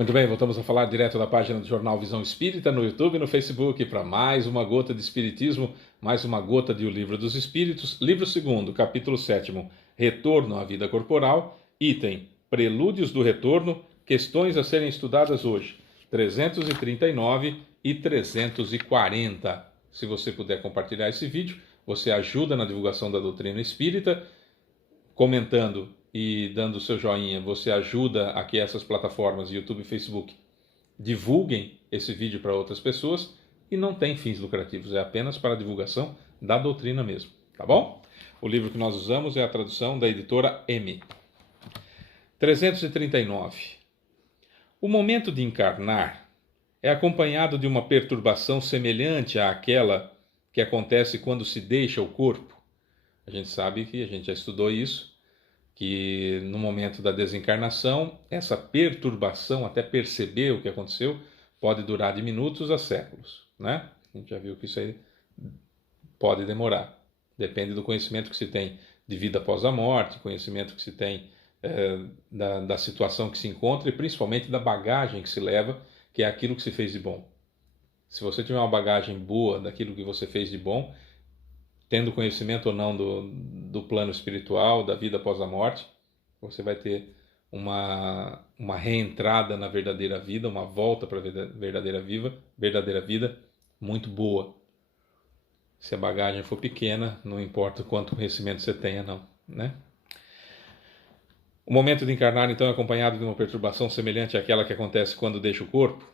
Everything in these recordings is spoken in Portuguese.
Muito bem, voltamos a falar direto da página do Jornal Visão Espírita no YouTube e no Facebook para mais uma gota de Espiritismo, mais uma gota de O Livro dos Espíritos, livro 2º, capítulo 7º, Retorno à Vida Corporal, item Prelúdios do Retorno, questões a serem estudadas hoje, 339 e 340. Se você puder compartilhar esse vídeo, você ajuda na divulgação da doutrina espírita, comentando e dando o seu joinha, você ajuda a que essas plataformas, YouTube e Facebook, divulguem esse vídeo para outras pessoas e não tem fins lucrativos, é apenas para a divulgação da doutrina mesmo, tá bom? O livro que nós usamos é a tradução da editora M. 339. O momento de encarnar é acompanhado de uma perturbação semelhante àquela que acontece quando se deixa o corpo. A gente sabe que a gente já estudou isso, que no momento da desencarnação, essa perturbação, até perceber o que aconteceu, pode durar de minutos a séculos, né? A gente já viu que isso aí pode demorar. Depende do conhecimento que se tem de vida após a morte, conhecimento que se tem da situação que se encontra e principalmente da bagagem que se leva, que é aquilo que se fez de bom. Se você tiver uma bagagem boa daquilo que você fez de bom, tendo conhecimento ou não do plano espiritual, da vida após a morte, você vai ter uma reentrada na verdadeira vida, uma volta para a verdadeira vida muito boa. Se a bagagem for pequena, não importa quanto conhecimento você tenha, não, né? O momento de encarnar, então, é acompanhado de uma perturbação semelhante àquela que acontece quando deixa o corpo?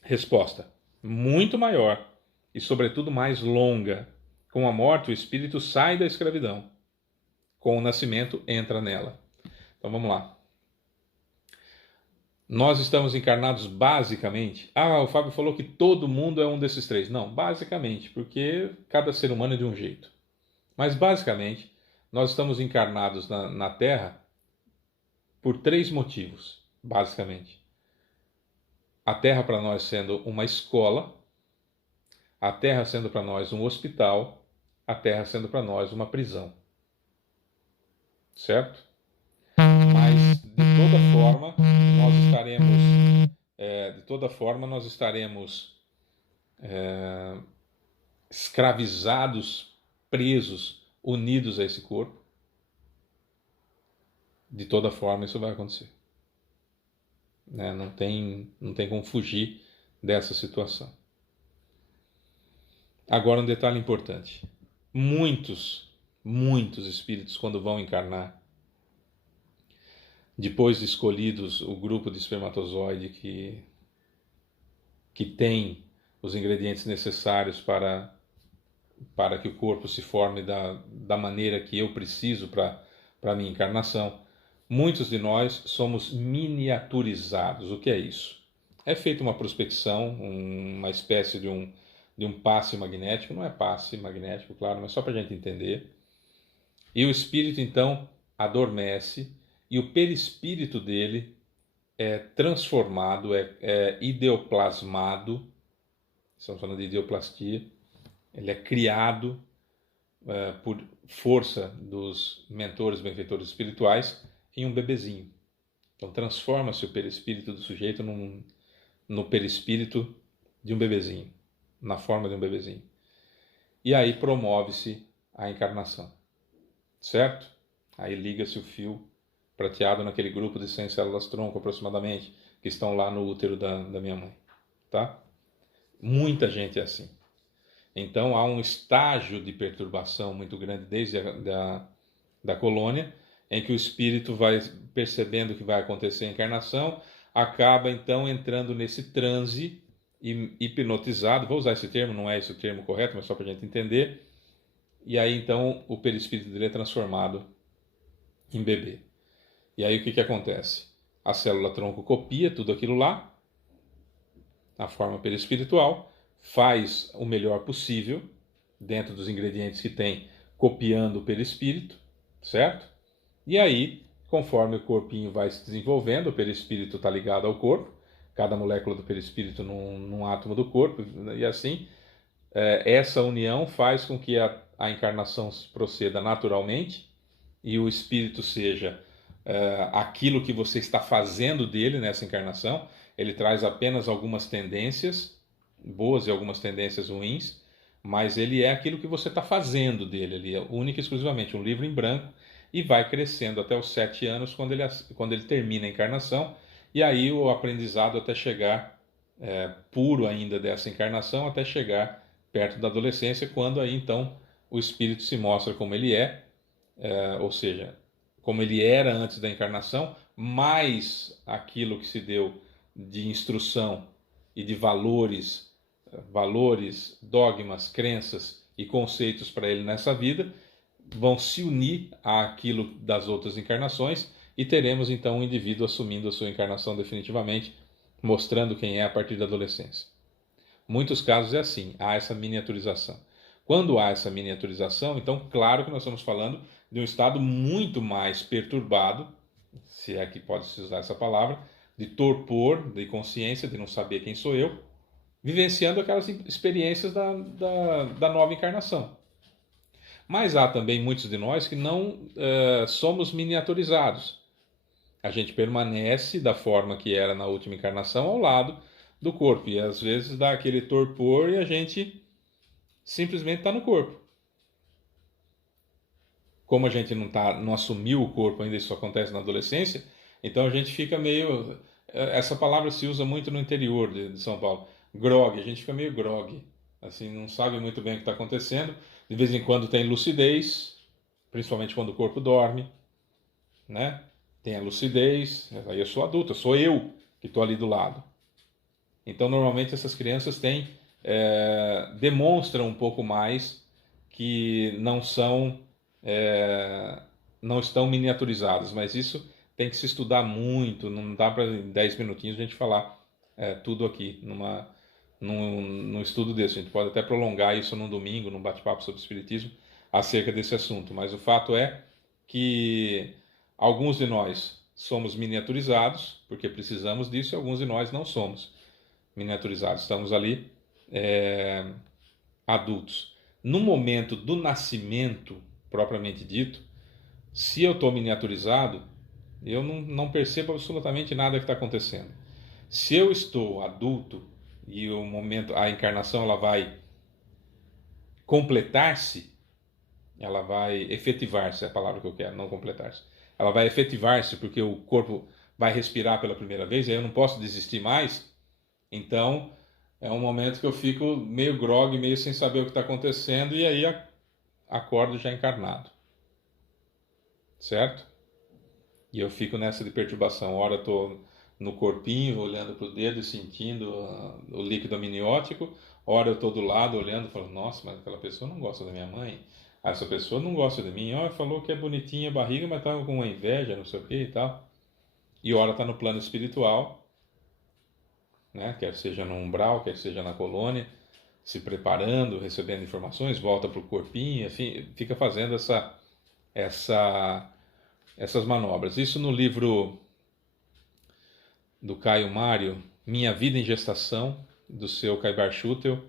Resposta: muito maior e, sobretudo, mais longa. Com a morte, o espírito sai da escravidão. Com o nascimento, entra nela. Então vamos lá. Nós estamos encarnados basicamente... o Fábio falou que todo mundo é um desses três. Não, basicamente, porque cada ser humano é de um jeito. Mas basicamente, nós estamos encarnados na Terra por 3 motivos, basicamente. A Terra para nós sendo uma escola, a Terra sendo para nós um hospital, a Terra sendo para nós uma prisão. Certo? Mas de toda forma nós estaremos escravizados, presos, unidos a esse corpo. De toda forma isso vai acontecer, né? Não tem como fugir dessa situação. Agora um detalhe importante: muitos espíritos, quando vão encarnar, depois de escolhidos o grupo de espermatozoide que tem os ingredientes necessários para que o corpo se forme da maneira que eu preciso para a minha encarnação, muitos de nós somos miniaturizados. O que é isso? É feita uma prospecção, uma espécie de um passe magnético, não é passe magnético, claro, mas só para a gente entender. E o espírito, então, adormece e o perispírito dele é transformado, é ideoplasmado, estamos falando de ideoplastia, ele é criado por força dos mentores, benfeitores espirituais, em um bebezinho. Então transforma-se o perispírito do sujeito no perispírito de um bebezinho, na forma de um bebezinho. E aí promove-se a encarnação, certo? Aí liga-se o fio prateado naquele grupo de 100 células-tronco aproximadamente, que estão lá no útero da minha mãe, tá? Muita gente é assim. Então há um estágio de perturbação muito grande desde da colônia, em que o espírito vai percebendo que vai acontecer a encarnação, acaba então entrando nesse transe hipnotizado, vou usar esse termo, não é esse o termo correto, mas só para a gente entender, e aí então o perispírito dele é transformado em bebê. E aí o que acontece? A célula-tronco copia tudo aquilo lá, a forma perispiritual, faz o melhor possível, dentro dos ingredientes que tem, copiando o perispírito, certo? E aí, conforme o corpinho vai se desenvolvendo, o perispírito está ligado ao corpo, cada molécula do perispírito num átomo do corpo, e assim, essa união faz com que a encarnação proceda naturalmente e o espírito seja aquilo que você está fazendo dele nessa encarnação. Ele traz apenas algumas tendências boas e algumas tendências ruins, mas ele é aquilo que você está fazendo dele. Ele é único e exclusivamente um livro em branco e vai crescendo até os 7 anos, quando ele termina a encarnação, e aí o aprendizado até chegar puro ainda dessa encarnação, até chegar perto da adolescência, quando aí então o espírito se mostra como ele é, ou seja, como ele era antes da encarnação, mais aquilo que se deu de instrução e de valores, dogmas, crenças e conceitos para ele nessa vida, vão se unir àquilo das outras encarnações e teremos então um indivíduo assumindo a sua encarnação definitivamente, mostrando quem é a partir da adolescência. Muitos casos é assim, há essa miniaturização. Quando há essa miniaturização, então claro que nós estamos falando de um estado muito mais perturbado, se é que pode-se usar essa palavra, de torpor, de consciência, de não saber quem sou eu, vivenciando aquelas experiências da nova encarnação. Mas há também muitos de nós que não somos miniaturizados. A gente permanece da forma que era na última encarnação ao lado do corpo. E às vezes dá aquele torpor e a gente simplesmente está no corpo. Como a gente não assumiu o corpo ainda, isso acontece na adolescência, então a gente fica meio... Essa palavra se usa muito no interior de São Paulo. Grog, a gente fica meio grog. Assim, não sabe muito bem o que está acontecendo. De vez em quando tem lucidez, principalmente quando o corpo dorme, né? Tem a lucidez, aí eu sou adulto, sou eu que estou ali do lado. Então, normalmente essas crianças demonstram um pouco mais que não estão miniaturizadas, mas isso tem que se estudar muito, não dá para em 10 minutinhos a gente falar tudo aqui num estudo desse. A gente pode até prolongar isso num domingo, num bate-papo sobre espiritismo, acerca desse assunto, mas o fato é que alguns de nós somos miniaturizados, porque precisamos disso, e alguns de nós não somos miniaturizados. Estamos ali adultos. No momento do nascimento, propriamente dito, se eu estou miniaturizado, eu não percebo absolutamente nada que está acontecendo. Se eu estou adulto e a encarnação ela vai completar-se, ela vai efetivar-se, é a palavra que eu quero, não completar-se. Ela vai efetivar-se porque o corpo vai respirar pela primeira vez, aí eu não posso desistir mais. Então, é um momento que eu fico meio grogue, meio sem saber o que está acontecendo, e aí acordo já encarnado. Certo? E eu fico nessa de perturbação. Ora eu estou no corpinho, olhando para o dedo e sentindo o líquido amniótico. Ora eu estou do lado, olhando e falando, nossa, mas aquela pessoa não gosta da minha mãe. Essa pessoa não gosta de mim. Ó, falou que é bonitinha a barriga, mas estava com uma inveja, não sei o que e tal. E ora está no plano espiritual, né? Quer seja no umbral, quer seja na colônia, se preparando, recebendo informações, volta para o corpinho, enfim, fica fazendo essas manobras. Isso no livro do Caio Mário, Minha Vida em Gestação, do seu Caibar Schutel,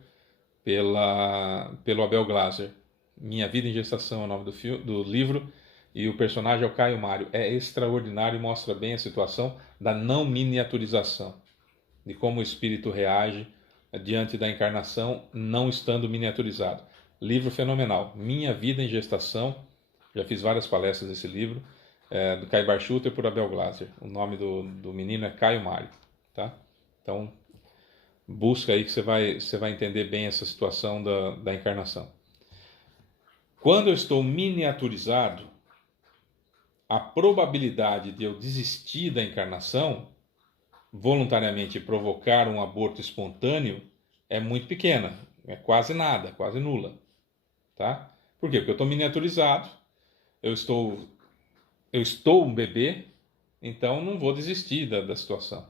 pelo Abel Glasser. Minha Vida em Gestação é o nome do livro, e o personagem é o Caio Mário. É extraordinário e mostra bem a situação da não miniaturização, de como o espírito reage diante da encarnação não estando miniaturizado. Livro fenomenal. Minha Vida em Gestação. Já fiz várias palestras desse livro, do Caibar Schutel por Abel Glasser. O nome do menino é Caio Mário. Tá? Então, busca aí que você vai entender bem essa situação da encarnação. Quando eu estou miniaturizado, a probabilidade de eu desistir da encarnação, voluntariamente provocar um aborto espontâneo, é muito pequena. É quase nada, quase nula. Tá? Por quê? Porque eu estou miniaturizado. Eu estou um bebê, então não vou desistir da situação.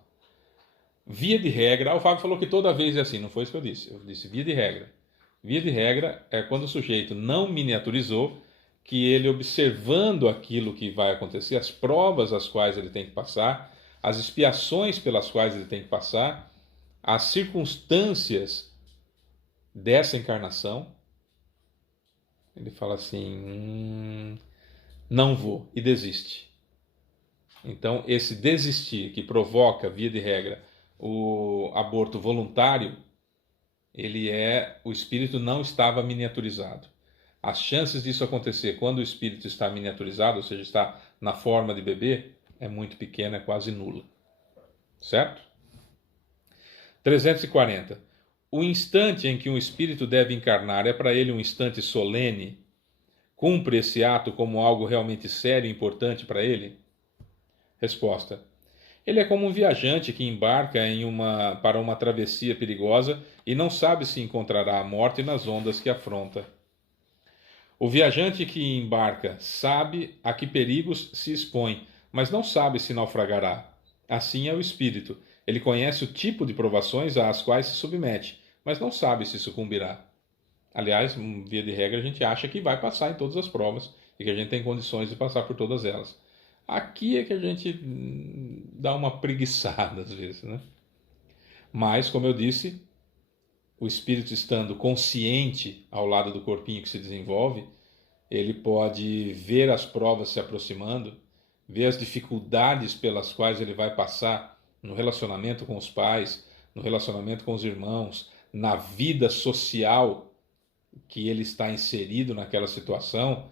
Via de regra, o Fábio falou que toda vez é assim, não foi isso que eu disse. Eu disse via de regra. Via de regra é quando o sujeito não miniaturizou, que ele observando aquilo que vai acontecer, as provas às quais ele tem que passar, as expiações pelas quais ele tem que passar, as circunstâncias dessa encarnação, ele fala assim, não vou, e desiste. Então, esse desistir que provoca, via de regra, o aborto voluntário, o espírito não estava miniaturizado. As chances disso acontecer quando o espírito está miniaturizado, ou seja, está na forma de bebê, é muito pequena, é quase nula. Certo? 340. O instante em que um espírito deve encarnar é para ele um instante solene? Cumpre esse ato como algo realmente sério e importante para ele? Resposta. Ele é como um viajante que embarca para uma travessia perigosa e não sabe se encontrará a morte nas ondas que afronta. O viajante que embarca sabe a que perigos se expõe, mas não sabe se naufragará. Assim é o espírito. Ele conhece o tipo de provações às quais se submete, mas não sabe se sucumbirá. Aliás, via de regra, a gente acha que vai passar em todas as provas e que a gente tem condições de passar por todas elas. Aqui é que a gente dá uma preguiçada às vezes, né? Mas, como eu disse, o espírito estando consciente ao lado do corpinho que se desenvolve, ele pode ver as provas se aproximando, ver as dificuldades pelas quais ele vai passar no relacionamento com os pais, no relacionamento com os irmãos, na vida social que ele está inserido naquela situação,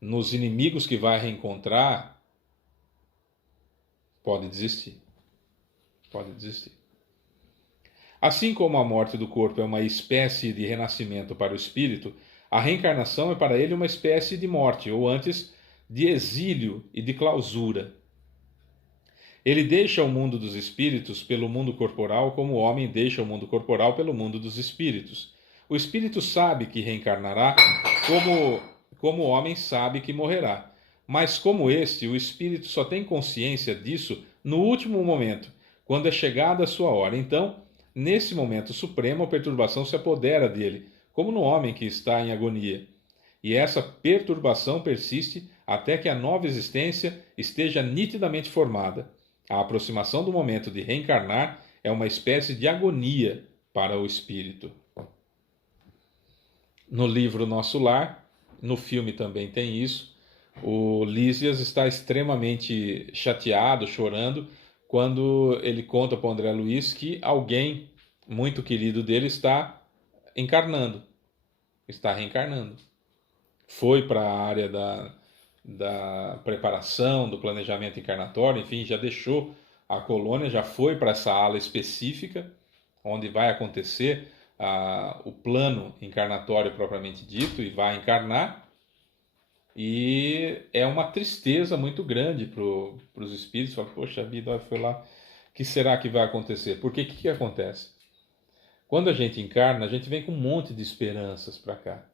nos inimigos que vai reencontrar, pode desistir. Pode desistir. Assim como a morte do corpo é uma espécie de renascimento para o espírito, a reencarnação é para ele uma espécie de morte, ou antes, de exílio e de clausura. Ele deixa o mundo dos espíritos pelo mundo corporal, como o homem deixa o mundo corporal pelo mundo dos espíritos. O espírito sabe que reencarnará, como o homem sabe que morrerá. Mas, como este, o espírito só tem consciência disso no último momento, quando é chegada a sua hora. Então, nesse momento supremo, a perturbação se apodera dele, como no homem que está em agonia. E essa perturbação persiste até que a nova existência esteja nitidamente formada. A aproximação do momento de reencarnar é uma espécie de agonia para o espírito. No livro Nosso Lar, no filme também tem isso, o Lísias está extremamente chateado, chorando, quando ele conta para o André Luiz que alguém muito querido dele está encarnando, está reencarnando. Foi para a área da preparação, do planejamento encarnatório, enfim, já deixou a colônia, já foi para essa ala específica, onde vai acontecer o plano encarnatório propriamente dito, e vai encarnar. E é uma tristeza muito grande para os espíritos. Falam, poxa vida, foi lá. O que será que vai acontecer? Porque o que acontece? Quando a gente encarna, a gente vem com um monte de esperanças para cá.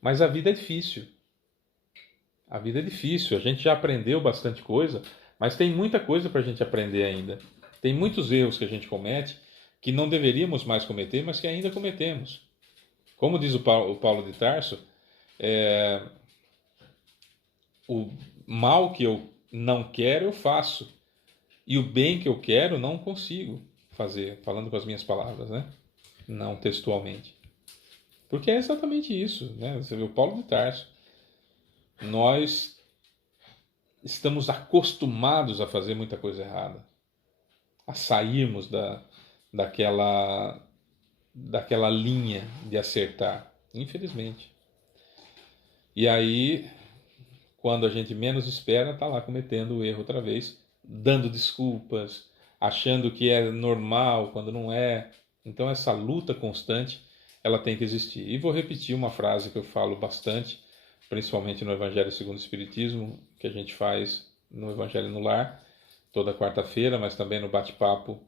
Mas a vida é difícil. A vida é difícil. A gente já aprendeu bastante coisa, mas tem muita coisa para a gente aprender ainda. Tem muitos erros que a gente comete que não deveríamos mais cometer, mas que ainda cometemos. Como diz o Paulo de Tarso, o mal que eu não quero, eu faço. E o bem que eu quero, não consigo fazer. Falando com as minhas palavras, né? Não textualmente. Porque é exatamente isso, né? Você vê o Paulo de Tarso. Nós estamos acostumados a fazer muita coisa errada. A sairmos daquela linha de acertar. Infelizmente. E aí, quando a gente menos espera, está lá cometendo o erro outra vez, dando desculpas, achando que é normal quando não é. Então essa luta constante, ela tem que existir. E vou repetir uma frase que eu falo bastante, principalmente no Evangelho segundo o Espiritismo, que a gente faz no Evangelho no Lar, toda quarta-feira, mas também no bate-papo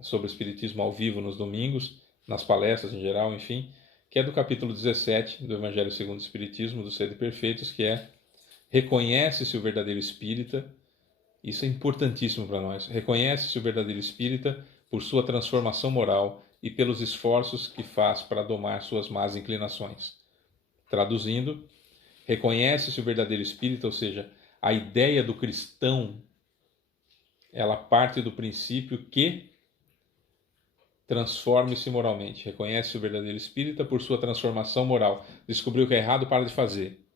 sobre o Espiritismo ao vivo nos domingos, nas palestras em geral, enfim, que é do capítulo 17 do Evangelho segundo o Espiritismo, dos Sede Perfeitos, que é: reconhece-se o verdadeiro espírita, isso é importantíssimo para nós, reconhece-se o verdadeiro espírita por sua transformação moral e pelos esforços que faz para domar suas más inclinações. Traduzindo, reconhece-se o verdadeiro espírita, ou seja, a ideia do cristão, ela parte do princípio que transforme-se moralmente. Reconhece o verdadeiro espírita por sua transformação moral. Descobriu que é errado, para de fazer.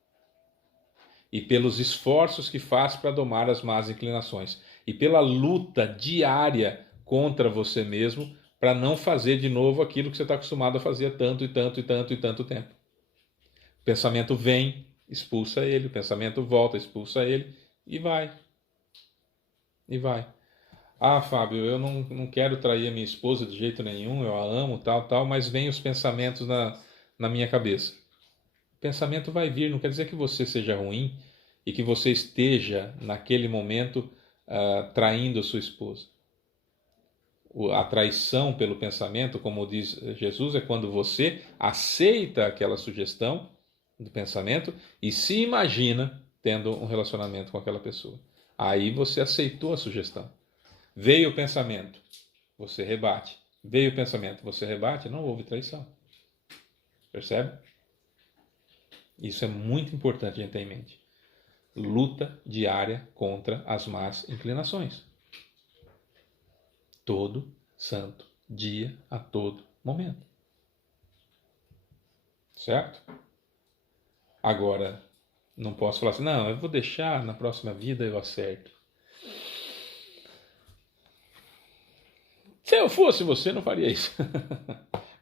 e pelos esforços que faz para domar as más inclinações, e pela luta diária contra você mesmo para não fazer de novo aquilo que você está acostumado a fazer há tanto e tanto e tanto e tanto tempo. O pensamento vem, expulsa ele, o pensamento volta, expulsa ele, e vai. E vai. Ah, Fábio, eu não quero trair a minha esposa de jeito nenhum, eu a amo, tal, mas vem os pensamentos na minha cabeça. O pensamento vai vir, não quer dizer que você seja ruim e que você esteja, naquele momento, traindo a sua esposa. A traição pelo pensamento, como diz Jesus, é quando você aceita aquela sugestão do pensamento e se imagina tendo um relacionamento com aquela pessoa. Aí você aceitou a sugestão. Veio o pensamento, você rebate. Veio o pensamento, você rebate, não houve traição. Percebe? Isso é muito importante a gente ter em mente. Luta diária contra as más inclinações. Todo santo dia, a todo momento. Certo? Agora, não posso falar assim, não, eu vou deixar, na próxima vida eu acerto. Se eu fosse você, não faria isso.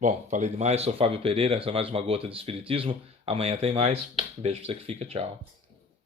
Bom, falei demais, sou Fábio Pereira, essa é mais uma gota de Espiritismo. Amanhã tem mais. Beijo pra você que fica, tchau.